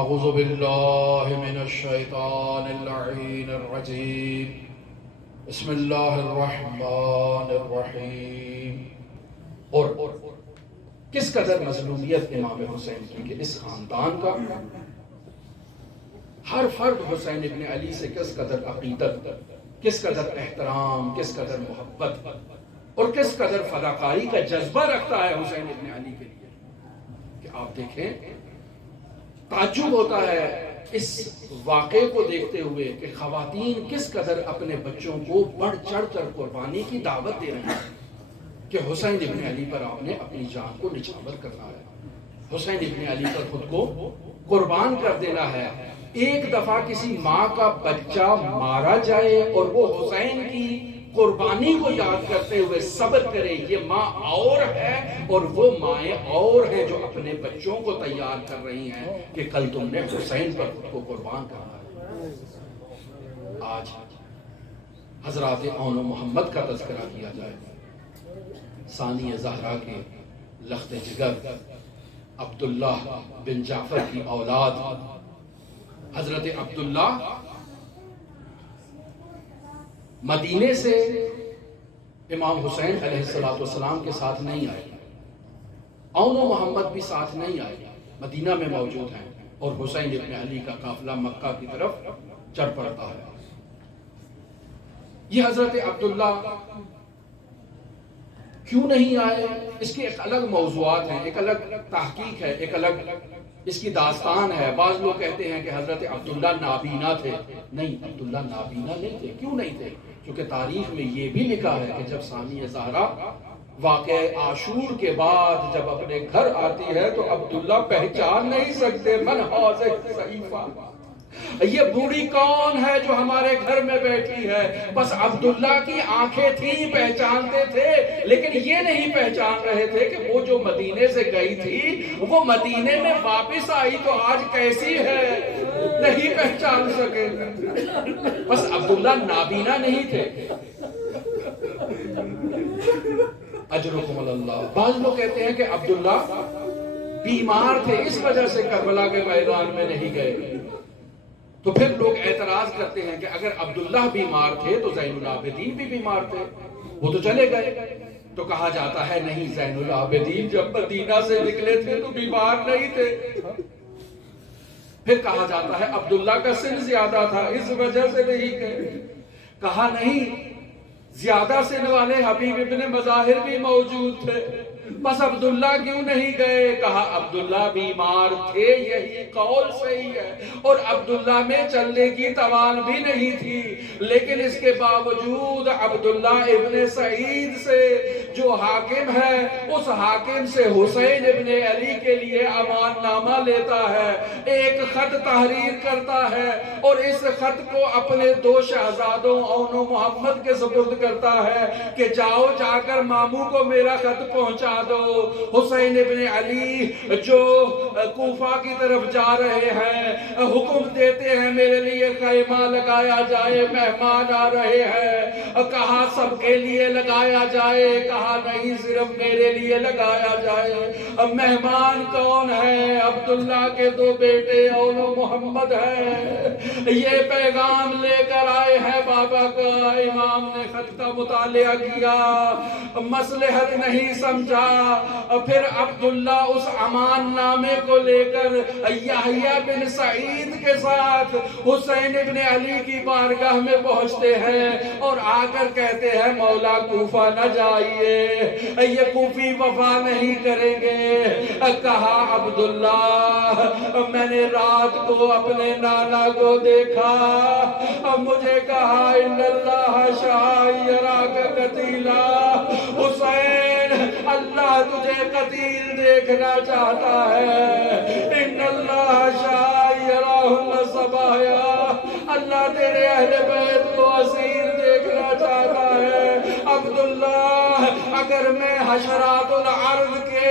اعوذ باللہ من الشیطان اللعین الرجیم بسم اللہ الرحمن الرحیم۔ اور کس قدر مظلومیت امام حسین کی کہ اس خاندان کا ہر فرد حسین ابن علی سے کس قدر عقیدت، کس قدر احترام، کس قدر محبت اور کس قدر فداکاری کا جذبہ رکھتا ہے حسین ابن علی کے لیے کہ آپ دیکھیں تعجب ہوتا ہے اس واقعے کو دیکھتے ہوئے کہ خواتین کس قدر اپنے بچوں کو بڑھ چڑھ کر قربانی کی دعوت دے رہی ہیں کہ حسین ابن علی پر آپ نے اپنی جان کو نچھاور کرنا ہے، حسین ابن علی پر خود کو قربان کر دینا ہے۔ ایک دفعہ کسی ماں کا بچہ مارا جائے اور وہ حسین کی قربانی کو یاد کرتے ہوئے صبر کرے، یہ ماں اور ہے اور وہ مائیں اور ہیں جو اپنے بچوں کو تیار کر رہی ہیں کہ کل تم نے حسین پر خود کو قربان کرنا ہے۔ آج حضرات اون و محمد کا تذکرہ کیا جائے، ثانی زہرا کے لخت جگر عبداللہ بن جعفر کی اولاد حضرت عبداللہ مدینے سے امام حسین علیہ السلام کے ساتھ نہیں آئے، اون و محمد بھی ساتھ نہیں آئے، مدینہ میں موجود ہیں اور حسین ابن علی کا قافلہ مکہ کی طرف چڑھ پڑتا ہے۔ یہ حضرت عبداللہ کیوں نہیں آئے، اس کے ایک الگ موضوعات ہیں، ایک الگ تحقیق ہے، ایک الگ اس کی داستان ہے۔ بعض لوگ کہتے ہیں کہ حضرت عبداللہ نابینا تھے، نہیں، عبداللہ نابینا نہیں تھے۔ کیوں نہیں تھے؟ کیونکہ تاریخ میں یہ بھی لکھا ہے کہ جب ثانی زہرا واقعہ عاشور کے بعد جب اپنے گھر آتی ہے تو عبداللہ پہچان نہیں سکتے من حاضر صحیفہ، یہ بوڑھی کون ہے جو ہمارے گھر میں بیٹھی ہے؟ بس عبداللہ کی آنکھیں تھیں، پہچانتے تھے، لیکن یہ نہیں پہچان رہے تھے کہ وہ جو مدینے سے گئی تھی وہ مدینے میں واپس آئی تو آج کیسی ہے، نہیں پہچان سکے۔ بس عبداللہ نابینا نہیں تھے۔ اجرکم اللہ۔ بعض لوگ کہتے ہیں کہ عبداللہ بیمار تھے، اس وجہ سے کربلا کے میدان میں نہیں گئے۔ تو پھر لوگ اعتراض کرتے ہیں کہ اگر عبداللہ بیمار تھے تو زین العابدین بھی بیمار تھے، وہ تو چلے گئے۔ تو کہا جاتا ہے نہیں، زین العابدین جب مدینہ سے نکلے تھے تو بیمار نہیں تھے۔ پھر کہا جاتا ہے عبداللہ کا سن زیادہ تھا، اس وجہ سے نہیں گئے۔ کہا نہیں، زیادہ سن والے حبیب ابن مظاہر بھی موجود تھے، بس عبداللہ کیوں نہیں گئے؟ کہا عبداللہ بیمار تھے، یہی قول صحیح ہے، اور عبداللہ میں چلنے کی توان بھی نہیں تھی، لیکن اس کے باوجود عبداللہ ابن سعید سے جو حاکم ہے، اس حاکم سے حسین ابن علی کے لیے امان نامہ لیتا ہے، ایک خط تحریر کرتا ہے اور اس خط کو اپنے دو شہزادوں اون و محمد کے سپرد کرتا ہے کہ جاؤ جا کر ماموں کو میرا خط پہنچا دو۔ حسین ابن علی جو کوفہ کی طرف جا رہے ہیں، حکم دیتے ہیں میرے لیے خیمہ لگایا جائے، مہمان آ رہے ہیں۔ کہا سب کے لیے لگایا جائے، کہا نہیں صرف میرے لیے لگایا جائے۔ مہمان کون ہے؟ عبداللہ کے دو بیٹے اون و محمد ہیں، یہ پیغام لے کر آئے ہیں بابا کا۔ امام نے خط کا مطالعہ کیا، مصلحت نہیں سمجھا، پھر عبداللہ اس امان نامے کو لے کر یحییٰ بن سعید کے ساتھ حسین ابن علی کی بارگاہ میں پہنچتے ہیں اور آ کر کہتے ہیں مولا کوفہ نہ جائیے، یہ کوفی وفا نہیں کریں گے۔ کہا عبداللہ میں نے رات کو اپنے نانا کو دیکھا، مجھے کہا ان اللہ شاعراک قتیلا، حسین اللہ تجھے قتیل دیکھنا چاہتا ہے۔ ان اللہ شاعراہ صبایا، اللہ تیرے اہل بیت کو اسیر دیکھنا چاہتا ہے۔ عبداللہ اگر میں حشرات الارض کے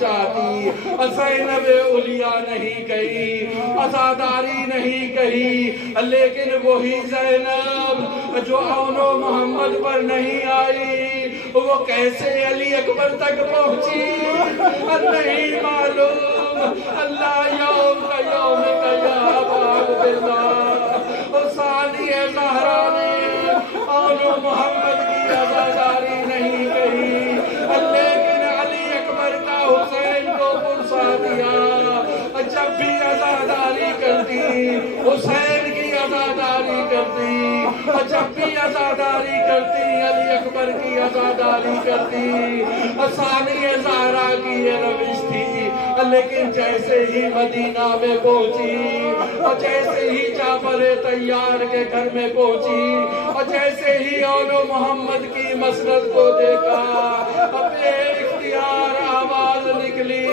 چاہتی، زینب اولیا نہیں کہی، عزاداری نہیں کہی، لیکن وہی زینب جو عون و محمد پر نہیں آئی وہ کیسے علی اکبر تک پہنچی نہیں معلوم۔ اللہ یوم کا یوم کا یا باب باللہ، ثانی زہرا نے عون و محمد کی عزاداری نہیں کہی، لیکن علی اکبر کا حسین کو پرسا دیا۔ جب بھی عزاداری کرتی حسین کی عزاداری کرتی، جب بھی عزاداری کرتی علی اکبر کی عزاداری کرتی۔ ثانی زہرا کی یہ روش تھی، لیکن جیسے ہی مدینہ میں پہنچی اور جیسے ہی جعفر طیار کے گھر میں پہنچی اور جیسے ہی عون و محمد کی مسرت کو دیکھا، بے اختیار آواز نکلی،